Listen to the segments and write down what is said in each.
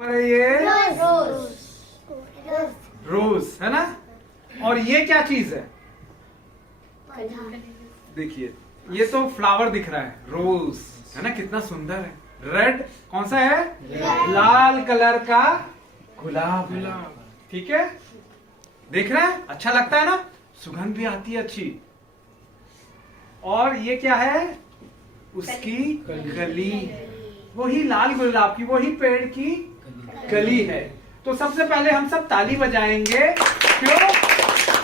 ये रोज है ना। और ये क्या चीज है? देखिए ये तो फ्लावर दिख रहा है, रोज है ना, कितना सुंदर है। रेड कौन सा है? लाल कलर का गुलाब। ठीक है, देख रहे हैं, अच्छा लगता है ना, सुगंध भी आती है अच्छी। और ये क्या है? उसकी कली, वही लाल गुलाब की, वही पेड़ की कली है। तो सबसे पहले हम सब ताली बजाएंगे, क्यों?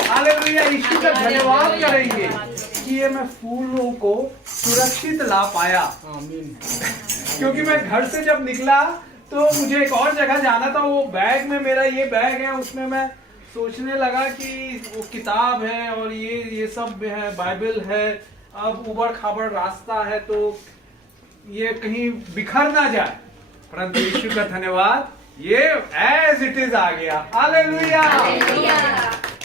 हालेलुया, यीशु का धन्यवाद करेंगे कि ये मैं फूलों को सुरक्षित ला पाया। क्योंकि मैं घर से जब निकला तो मुझे एक और जगह जाना था, वो बैग में, मेरा ये बैग है, उसमें मैं सोचने लगा कि वो किताब है और ये सब है, बाइबल है। अब उबड़ खाबड़ रास्ता है तो ये कहीं बिखर ना जाए, परंतु यीशु का धन्यवाद, ये एज इट इज आ गया। हालेलुया।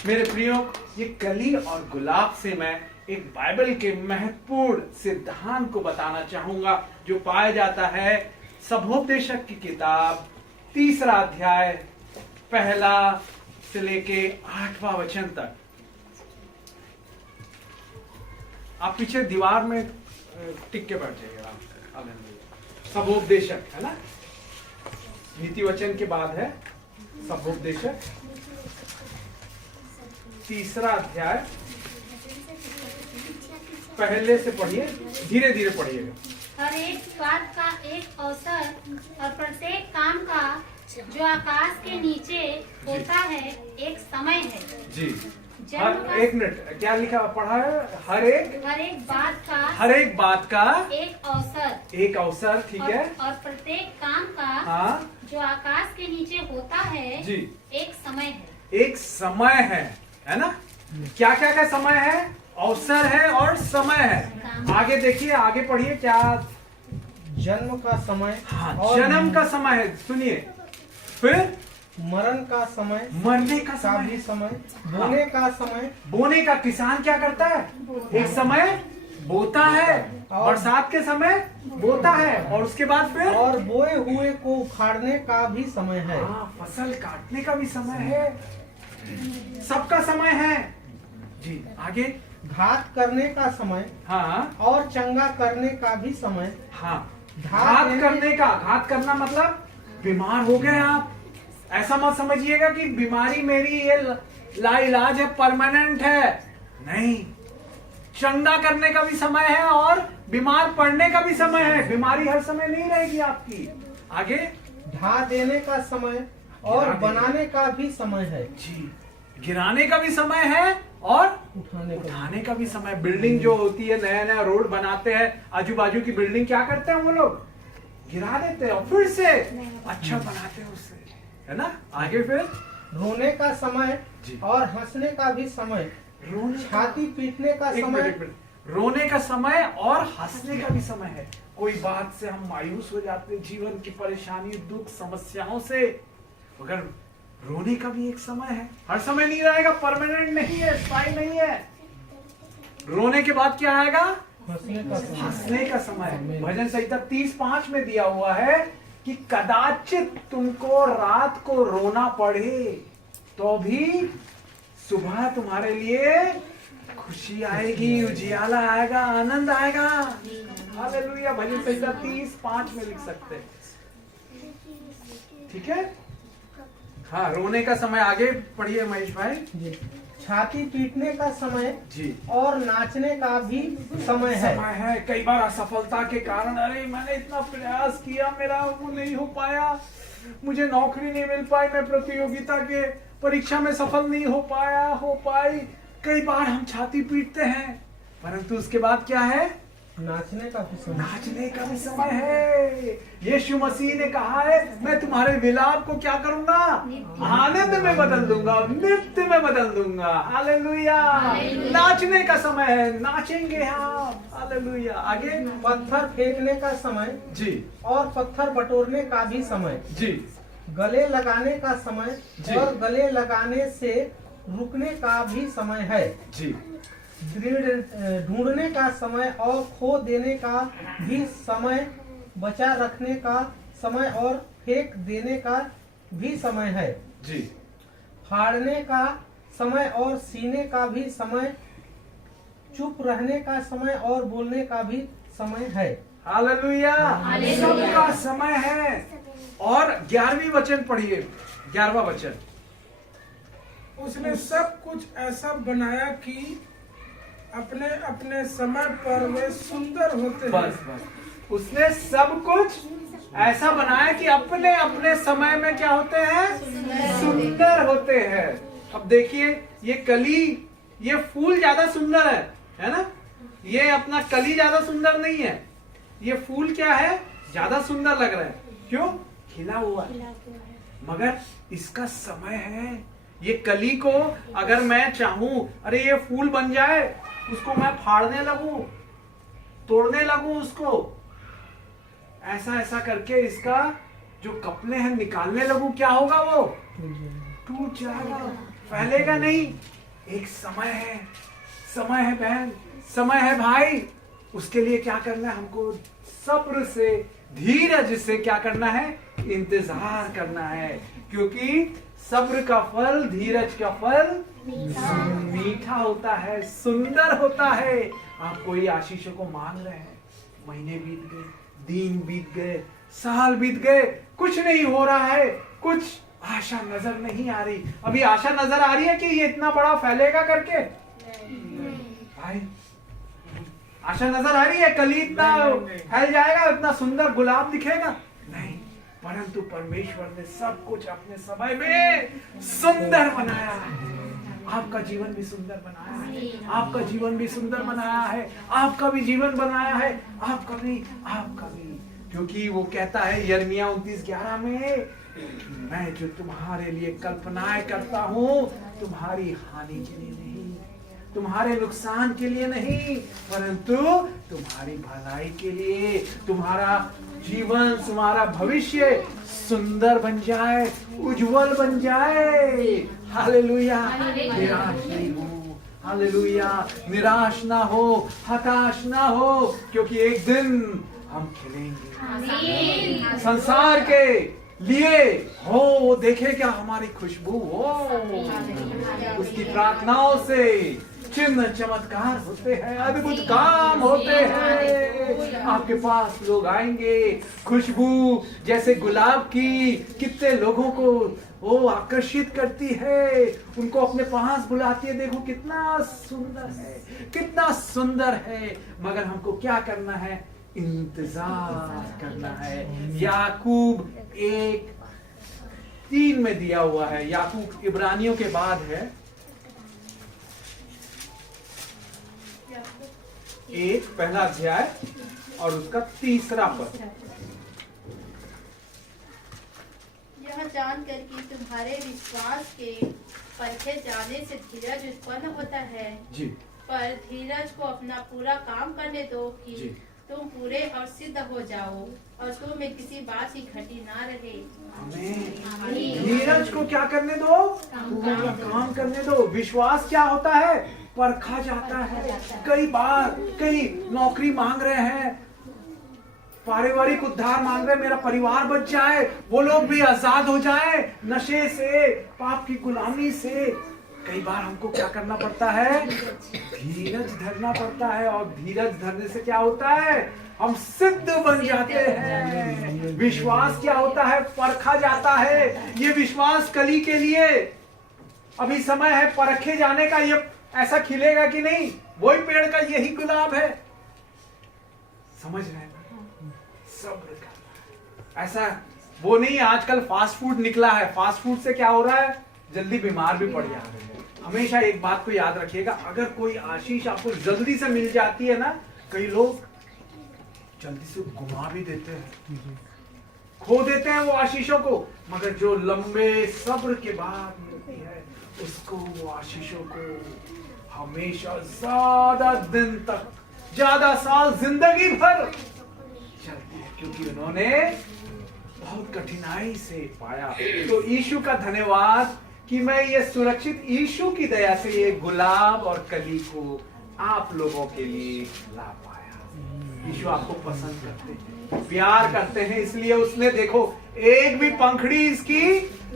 मेरे प्रियो, ये कली और गुलाब से मैं एक बाइबल के महत्वपूर्ण सिद्धांत को बताना चाहूंगा, जो पाया जाता है सबोपदेशक की किताब 3 अध्याय 1 से लेके 8वां वचन तक। आप पीछे दीवार में टिक के बैठ जाइएगा। सबोपदेशक है ना, नीति वचन के बाद है सबोपदेशक, 3 अध्याय, पहले से पढ़िए, धीरे धीरे पढ़िएगा। हर एक बात का एक अवसर और प्रत्येक काम का जो आकाश के नीचे होता है एक समय है। जी, एक मिनट, क्या लिखा पढ़ा है? हर एक बात का एक अवसर, ठीक है। और प्रत्येक काम का हाँ, जो आकाश के नीचे होता है जी, एक समय है। एक समय है ना। क्या क्या का समय है? अवसर है और समय है। आगे देखिए, आगे पढ़िए, क्या? जन्म का समय। हाँ, जन्म का समय है। सुनिए, फिर मरण का समय, मरने का भी समय, बोने का समय। बोने का, किसान क्या करता है? एक समय बोता है, बरसात के समय बोता है, और उसके बाद फिर और बोए हुए को उखाड़ने का भी समय है। फसल काटने का भी समय है, सबका समय है। जी, आगे घात करने का समय। हाँ, और चंगा करने का भी समय। हाँ, घात करने का, घात करना मतलब बीमार हो गए आप, ऐसा मत समझिएगा कि बीमारी मेरी ये लाइलाज है, परमानेंट है, नहीं। चंगा करने का भी समय है और बीमार पड़ने का भी समय है। बीमारी हर समय नहीं रहेगी आपकी। आगे ढा देने का समय और बनाने का भी समय है। जी, गिराने का भी समय है और उठाने का भी समय। बिल्डिंग जो होती है, नया नया रोड बनाते हैं, आजू बाजू की बिल्डिंग क्या करते हैं वो लोग? गिरा देते हैं और फिर से अच्छा बनाते हैं उससे, है ना। आगे फिर रोने का समय और हंसने का भी समय। छाती पीटने का समय। रोने का समय और हंसने का भी समय है। कोई बात से हम मायूस हो जाते हैं, जीवन की परेशानी, दुख, समस्याओं से, मगर रोने का भी एक समय है। हर समय नहीं रहेगा, परमानेंट नहीं है, स्थायी नहीं है। रोने के बाद क्या आएगा? हंसने का समय। भजन संहिता 30:5 में दिया हुआ है कि कदाचित तुमको रात को रोना पड़े तो भी सुबह तुम्हारे लिए खुशी आएगी, उजियाला आएगा, आनंद आएगा। हालेलुया। भजन संहिता 30:5 में लिख सकते हैं, ठीक है। हाँ, रोने का समय। आगे पढ़िए महेश भाई। छाती पीटने का समय जी, और नाचने का भी समय है। कई बार असफलता के कारण, अरे मैंने इतना प्रयास किया, मेरा वो नहीं हो पाया, मुझे नौकरी नहीं मिल पाई, मैं प्रतियोगिता के परीक्षा में सफल नहीं हो पाई। कई बार हम छाती पीटते हैं, परंतु उसके बाद क्या है? नाचने का भी समय। नाचने का भी समय है। यीशु मसीह ने कहा है, मैं तुम्हारे विलाप को क्या करूंगा? आनंद में बदल दूंगा, नृत्य में बदल दूंगा। हालेलुया। नाचने का समय है, नाचेंगे हम। हालेलुया। आगे पत्थर फेंकने का समय जी, और पत्थर बटोरने का भी समय जी, गले लगाने का समय जी, और गले लगाने से रुकने का भी समय है जी, ढूंढने का समय और खो देने का भी समय, बचा रखने का समय और फेंक देने का भी समय है, जी, फाड़ने का समय और सीने का भी समय, चुप रहने का समय और बोलने का भी समय है। हालेलुया, सबका समय है। और 11वीं वचन पढ़िए, 11वां वचन। उसने सब कुछ ऐसा बनाया कि अपने अपने समय पर वे सुंदर होते हैं। बस बस, उसने सब कुछ ऐसा बनाया कि अपने अपने समय में क्या होते हैं, सुंदर होते हैं। अब देखिए, ये कली, ये फूल ज्यादा सुंदर है ना? ये अपना कली ज्यादा सुंदर नहीं है, ये फूल क्या है, ज्यादा सुंदर लग रहा है। क्यों? खिला हुआ है, मगर इसका समय है। ये कली को अगर मैं चाहूं, अरे ये फूल बन जाए, उसको मैं फाड़ने लगूं, तोड़ने लगूं उसको, ऐसा ऐसा करके इसका जो कपड़े हैं निकालने लगूं, क्या होगा? वो टूट जाएगा, फैलेगा नहीं। एक समय है, समय है बहन, समय है भाई। उसके लिए क्या करना है? हमको सब्र से, धीरज से क्या करना है? इंतजार करना है, क्योंकि सब्र का फल, धीरज का फल मीठा होता है, सुंदर होता है। आप कोई आशीषों को मांग रहे हैं, महीने बीत गए, दिन बीत गए, साल बीत गए, कुछ नहीं हो रहा है, कुछ आशा नजर नहीं आ रही। अभी आशा नजर आ रही है कि ये इतना बड़ा फैलेगा करके? भाई, आशा नजर आ रही है कली इतना फैल जाएगा, इतना सुंदर गुलाब दिखेगा? नहीं, परंतु परमेश्वर ने सब कुछ अपने समय में सुंदर बनाया है। आपका जीवन भी सुंदर बनाया है, आपका जीवन भी सुंदर बनाया है, आपका भी जीवन बनाया है, आपका भी, क्योंकि वो कहता है यिर्मयाह 29:11 में, मैं जो तुम्हारे लिए कल्पनाएं करता हूं, तुम्हारी हानि के लिए नहीं, तुम्हारे नुकसान के लिए नहीं, परंतु तुम्हारी भलाई के लिए, तुम्हारा जीवन, तुम्हारा भविष्य सुंदर बन जाए, उज्जवल बन जाए। हालेलुया, निराश नहीं हो, हालेलुया, निराश ना हो, हताश ना हो, क्योंकि एक दिन हम खिलेंगे। संसार के लिए हो, वो देखे क्या हमारी खुशबू हो, उसकी प्रार्थनाओं से चिन्ह चमत्कार होते हैं, अद्भुत काम होते हैं। आपके पास लोग आएंगे, खुशबू जैसे गुलाब की कितने लोगों को वो आकर्षित करती है, उनको अपने पास बुलाती है। देखो कितना सुंदर है, कितना सुंदर है, मगर हमको क्या करना है? इंतजार करना है। याकूब 1:3 में दिया हुआ है, याकूब इब्रानियों के बाद है, 1 पहला अध्याय और उसका 3रा पद। यह जानकर कि तुम्हारे विश्वास के परखे जाने से धीरज उत्पन्न होता है, जी, पर धीरज को अपना पूरा काम करने दो कि जी, तुम पूरे और सिद्ध हो जाओ और तुम में किसी बात की घटी ना रहे। हमें धीरज को क्या करने दो? पूरा काम करने दो। विश्वास क्या होता है? परखा जाता है। कई बार कई नौकरी मांग रहे हैं, पारिवारिक उद्धार मांग रहे हैं, मेरा परिवार बच जाए, वो लोग भी आजाद हो जाए नशे से, पाप की गुलामी से। कई बार हमको क्या करना पड़ता है? धीरज धरना पड़ता है, और धीरज धरने से क्या होता है? हम सिद्ध बन जाते हैं। विश्वास क्या होता है? परखा जाता है। ये विश्वास कली के लिए अभी समय है परखे जाने का। ये ऐसा खिलेगा कि नहीं, वही पेड़ का यही गुलाब है। समझ रहे हैं? सब्र करना, ऐसा वो नहीं। आजकल फास्ट फूड निकला है, फास्ट फूड से क्या हो रहा है? जल्दी बीमार भी पड़ जा रहे हैं। हमेशा एक बात को याद रखिएगा, अगर कोई आशीष आपको जल्दी से मिल जाती है ना, कई लोग जल्दी से गुमा भी देते हैं, खो देते हैं वो आशीषों को, मगर जो लंबे सब्र के बाद मिलती है उसको, वो आशीषों को हमेशा ज्यादा दिन तक, ज्यादा साल, जिंदगी भर चलती है, क्योंकि उन्होंने बहुत कठिनाई से पाया। तो यीशु का धन्यवाद कि मैं ये सुरक्षित यीशु की दया से ये गुलाब और कली को आप लोगों के लिए ला पाया। यीशु आपको पसंद करते हैं, प्यार करते हैं, इसलिए उसने देखो एक भी पंखड़ी इसकी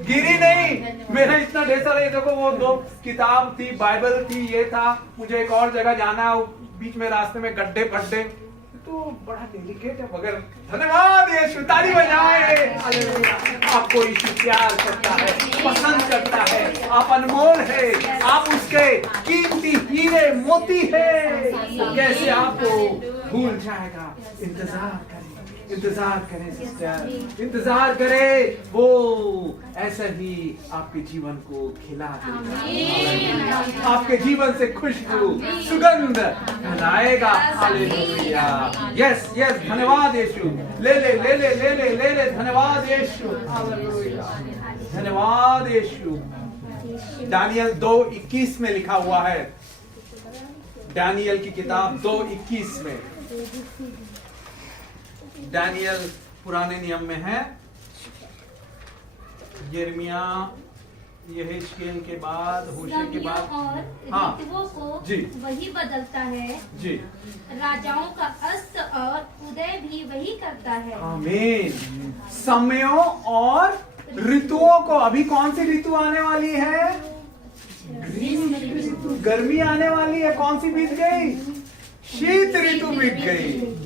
गिरी नहीं। मेरा इतना ढेर सारा, ये देखो वो 2 किताब थी, बाइबल थी, ये था, मुझे एक और जगह जाना है, बीच में रास्ते में गड्ढे पड्ढे, तो बड़ा डेलिकेट है, मगर धन्यवाद यीशु, ताली बजाए। आपको यीशु प्यार करता है, पसंद करता है, आप अनमोल है, आप उसके कीमती हीरे मोती है, कैसे आपको भूल जाएगा। इंतजार करें सिस्टर, इंतजार करें, वो ऐसा ही आपके जीवन को खिला देगा, आपके जीवन से खुशबू सुगंध फैलाएगा। हालेलुया, यस यस, धन्यवाद यीशु, ले ले ले ले ले ले ले ले, धन्यवाद यीशु, हालेलुया, धन्यवाद यीशु। दानियल 2:21 में लिखा हुआ है, दानियल की किताब 2:21 में, दानियल पुराने नियम में है, यिर्मया यहेजकेल के बाद, होशे के बाद, और हाँ, ऋतुओं को जी, वही बदलता है जी, राजाओं का अस्त और उदय भी वही करता है। आमीन। समयों और ऋतुओं को, अभी कौन सी ऋतु आने वाली है? ग्रीष्म ऋतु, गर्मी आने वाली है, कौन सी बीत गई? शीत ऋतु बीत गई।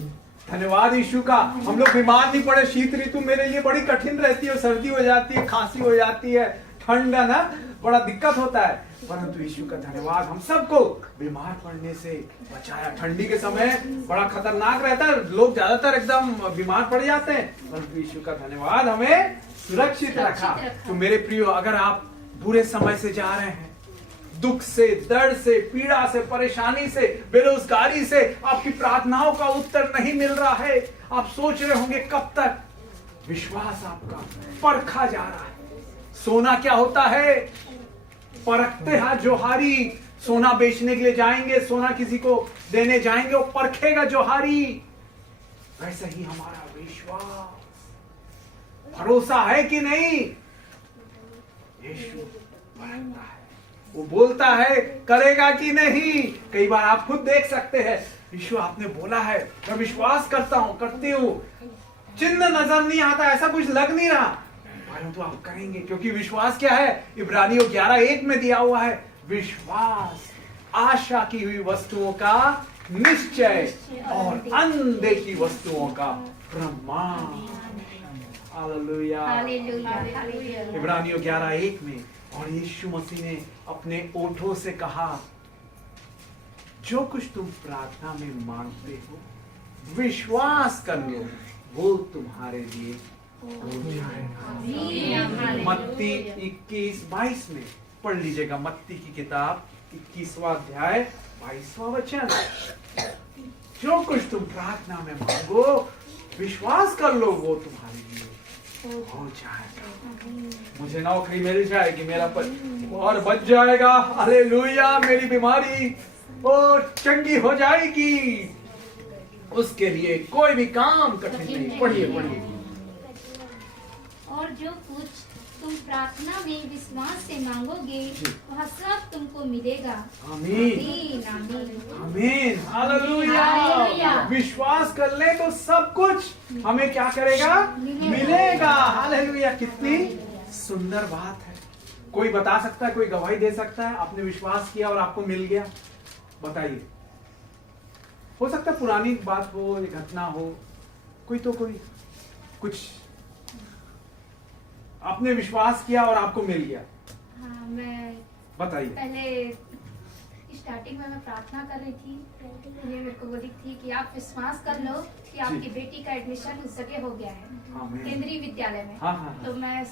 धन्यवाद यीशु का, हम लोग बीमार नहीं पड़े। शीत ऋतु मेरे लिए बड़ी कठिन रहती है, सर्दी हो जाती है, खांसी हो जाती है, ठंड है ना, बड़ा दिक्कत होता है, परंतु यीशु का धन्यवाद हम सबको बीमार पड़ने से बचाया। ठंडी के समय बड़ा खतरनाक रहता है, लोग ज्यादातर एकदम बीमार पड़ जाते हैं, परंतु यीशु का धन्यवाद हमें सुरक्षित रखा। तो मेरे प्रियो, अगर आप बुरे समय से जा रहे हैं, दुख से, दर्द से, पीड़ा से, परेशानी से, बेरोजगारी से, आपकी प्रार्थनाओं का उत्तर नहीं मिल रहा है, आप सोच रहे होंगे कब तक, विश्वास आपका परखा जा रहा है। सोना क्या होता है? परखते हैं जोहारी, सोना बेचने के लिए जाएंगे, सोना किसी को देने जाएंगे, वो परखेगा जोहारी। वैसे ही हमारा विश्वास, भरोसा है कि नहीं? यीशु परखता है, वो बोलता है करेगा कि नहीं। कई बार आप खुद देख सकते हैं, यीशु आपने बोला है, मैं विश्वास करता हूं, करती हूं, चिन्ह नजर नहीं आता, ऐसा कुछ लग नहीं रहा, परंतु आप करेंगे, क्योंकि विश्वास क्या है? इब्रानियों 11:1 में दिया हुआ है, विश्वास आशा की हुई वस्तुओं का निश्चय और अनदेखी वस्तुओं का प्रमाण। हालेलुया, इब्रानियों 11:1 में। और यीशु मसीह ने अपने ओठों से कहा, जो कुछ तुम प्रार्थना में मांगते हो विश्वास कर लो, वो तुम्हारे लिए हो जाएगा। मत्ती 21:22 में पढ़ लीजिएगा, मत्ती की किताब 21वां अध्याय 22वां वचन। जो कुछ तुम प्रार्थना में मांगो विश्वास कर लो, वो तुम्हारे लिए हो जाएगा। मुझे नौकरी मिल जाएगी, मेरा और बच जाएगा, हालेलुया, मेरी बीमारी वो चंगी हो जाएगी, उसके लिए कोई भी काम कठिन नहीं। पढ़िए पढ़िए। और जो कुछ तुम प्रार्थना में विश्वास से मांगोगे वह सब तुमको मिलेगा। आमीन आमीन आमीन, हालेलुया। हालेलुया। विश्वास कर ले तो सब कुछ हमें क्या करेगा? मिलेगा। हालेलुया, कितनी सुंदर बात है। कोई बता सकता है, कोई गवाही दे सकता है, आपने विश्वास किया और आपको मिल गया? बताइए। हो सकता है पुरानी बात हो, एक घटना हो, कोई कुछ आपने विश्वास किया और आपको मिल गया। हाँ, मैं बताइए। पहले स्टार्टिंग में मैं प्रार्थना कर रही थी, ये मेरे को बोली थी कि आप विश्वास कर लो कि आपकी बेटी का एडमिशन उस जगह हो गया है, आमीन। केंद्रीय विद्यालय में। हाँ, हाँ, हाँ। तो मैं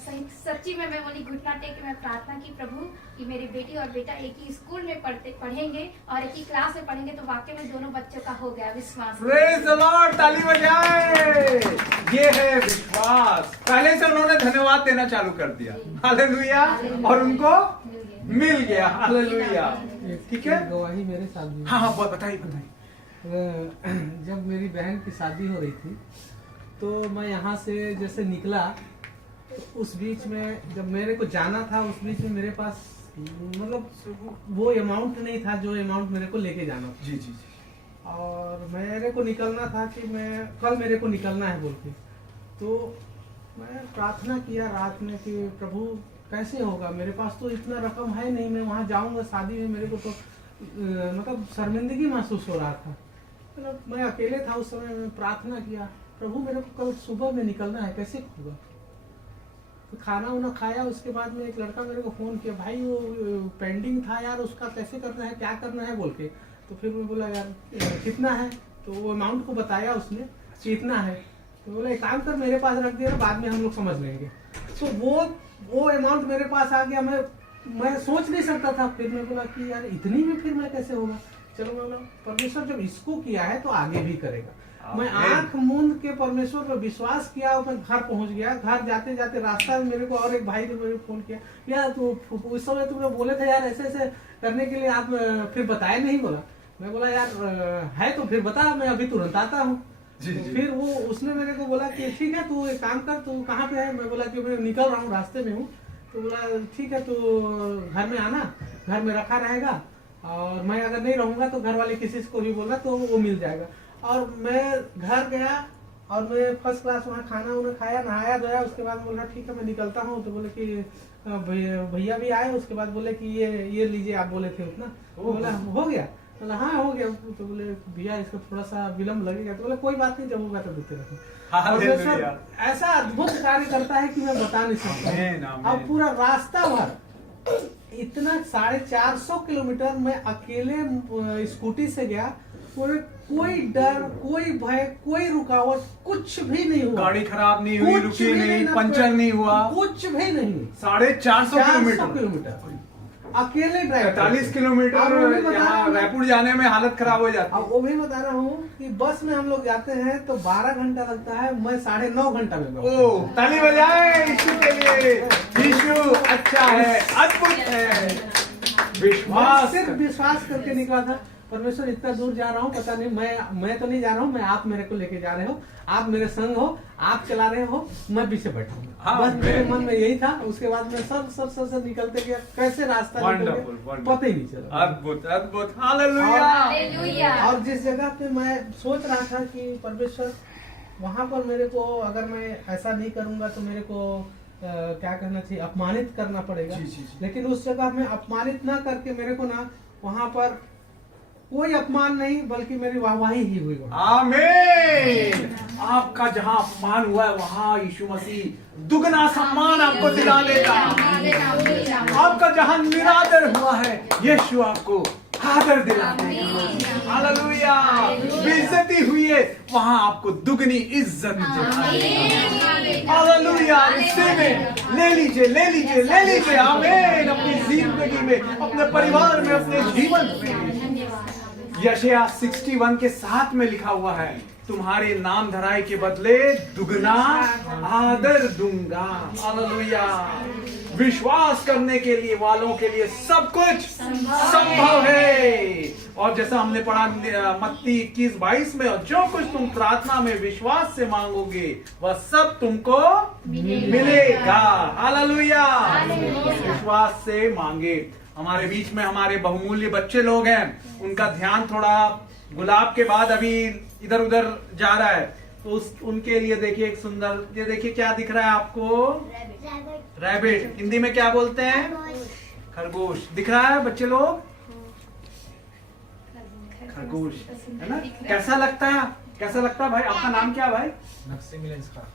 सच्ची में मैं बोली, घुटना टेक के मैं प्रार्थना की, प्रभु कि मेरी बेटी और बेटा एक ही स्कूल में पढ़ेंगे और एक ही क्लास में पढ़ेंगे, तो वाकई में दोनों बच्चों का हो गया विश्वास। प्रेज द लॉर्ड, ताली बजाए। ये है विश्वास। पहले से उन्होंने धन्यवाद देना चालू कर दिया, हालेलुया, और उनको मिल गया। हालेलुया, ठीक है। गवाही मेरे साथ भी। हाँ हाँ, बताइए। जब मेरी बहन की शादी हो रही थी तो मैं यहाँ से जैसे निकला, तो उस बीच में जब मेरे को जाना था, उस बीच में मेरे पास मतलब वो अमाउंट नहीं था जो अमाउंट मेरे को लेके जाना था। जी जी जी। और मेरे को निकलना था कि मैं कल मेरे को निकलना है बोल के, तो मैं प्रार्थना किया रात में कि प्रभु कैसे होगा, मेरे पास तो इतना रकम है नहीं, मैं वहाँ जाऊँगा शादी में, मेरे को तो मतलब शर्मिंदगी महसूस हो रहा था। मतलब मैं अकेले था उस समय, मैं प्रार्थना किया प्रभु मेरे को कल सुबह में निकलना है, कैसे होगा। तो खाना वाना खाया, उसके बाद में एक लड़का मेरे को फ़ोन किया, भाई वो पेंडिंग था यार, उसका कैसे करना है, क्या करना है बोल के। तो फिर मैं बोला यार कितना है, तो वो अमाउंट को बताया उसने कि इतना है। तो बोला एक काम कर मेरे पास रख दिया, बाद में हम लोग समझ लेंगे। तो वो अमाउंट मेरे पास आ गया, मैं सोच नहीं सकता था। फिर मैं बोला कि यार इतनी में फिर मैं कैसे होगा। चलो मैं बोला परमेश्वर जब इसको किया है तो आगे भी करेगा। मैं आंख मूंद के परमेश्वर पर विश्वास किया और मैं घर पहुंच गया। घर जाते जाते रास्ता में मेरे को और एक भाई ने मेरे को फोन किया, यार तो उस समय तुमने बोले थे यार ऐसे ऐसे करने के लिए, आप फिर बताए नहीं। बोला मैं बोला यार है तो फिर बता, मैं अभी तुरंत आता हूँ। फिर वो उसने मेरे को बोला कि ठीक है तू एक काम कर, तू कहाँ पे है। मैं बोला कि मैं निकल रहा हूँ, रास्ते में हूँ। तो बोला ठीक है तू घर में आना, घर में रखा रहेगा, और मैं अगर नहीं रहूंगा तो घर वाले किसी को भी बोला तो वो मिल जाएगा। और मैं घर गया और मैं फर्स्ट क्लास वहाँ खाना वाना खाया, नहाया धोया। उसके बाद बोला ठीक है मैं निकलता हूँ। तो बोले कि भैया भी आए। उसके बाद बोले कि ये लीजिए, आप बोले थे उतना। बोला हो गया, बोला हाँ हो गया। तो बोले भैया इसका थोड़ा सा विलम्ब लगेगा। तो बोले कोई बात नहीं, जब होगा तो देते रहो। ऐसा अद्भुत कार्य करता है कि मैं बता नहीं सकता। अब पूरा रास्ता भर इतना 450 किलोमीटर मैं अकेले स्कूटी से गया। कोई डर, कोई भय, कोई रुकावट कुछ भी नहीं हुआ। गाड़ी खराब नहीं हुई, रुकी नहीं, पंचर नहीं हुआ, कुछ भी नहीं। 450 किलोमीटर अकेले ड्राइव। 45 किलोमीटर रायपुर जाने में हालत खराब हो जाती है। अब वो भी बता रहा हूँ कि बस में हम लोग जाते हैं तो 12 घंटा लगता है, मैं 9.5 घंटा में। ओ ताली बजाए यीशु के लिए। यीशु अच्छा है, अद्भुत है। विश्वास, सिर्फ विश्वास करके निकला था। परमेश्वर इतना दूर जा रहा हूँ, पता नहीं मैं तो नहीं जा रहा हूँ, मैं आप मेरे को लेके जा रहे हो, आप मेरे संग हो, आप चला रहे हो, मैं पीछे बैठा हूँ। हाँ, बस मेरे मन में यही था। उसके बाद में सब निकलते गया, कैसे रास्ता निकल गया पता ही नहीं चला। अद्भुत अद्भुत, हालेलुया। और जिस जगह पे मैं सोच रहा था कि परमेश्वर वहां पर मेरे को, अगर मैं ऐसा नहीं करूंगा तो मेरे को क्या करना चाहिए, अपमानित करना पड़ेगा। लेकिन उस जगह में अपमानित ना करके मेरे को ना वहां पर कोई अपमान नहीं, बल्कि मेरी वाहवाही ही हुई। आमीन। आपका जहां अपमान हुआ है वहां यीशु मसीह दुगना सम्मान आपको दिला देगा। आपका जहां निरादर हुआ है यीशु आपको आदर दिला देगा। हालेलुया। बेइज्जती हुई है वहां आपको दुगनी इज्जत दिला देगा। हालेलुया। इसी में ले लीजिए, ले लीजिए, ले लीजिए। आमीन। अपनी जिंदगी में, अपने परिवार में, अपने जीवन में। यशायाह 61 के 7 में लिखा हुआ है, तुम्हारे नाम धराई के बदले दुगना आदर दूंगा। हालेलुया। विश्वास करने के लिए वालों के लिए सब कुछ संभव है। और जैसा हमने पढ़ा मत्ती 21-22 में, और जो कुछ तुम प्रार्थना में विश्वास से मांगोगे वह सब तुमको मिलेगा। हालेलुया। विश्वास से मांगे। हमारे बीच में हमारे बहुमूल्य बच्चे लोग हैं, उनका ध्यान थोड़ा गुलाब के बाद अभी इधर उधर जा रहा है, तो उनके लिए देखिए एक सुंदर, ये देखिए क्या दिख रहा है आपको, रैबिट। हिंदी में क्या बोलते हैं, खरगोश। दिख रहा है बच्चे लोग, खरगोश है ना। कैसा लगता है, कैसा लगता है भाई? आपका नाम क्या है भाई? नक्शे मिलेंस खान।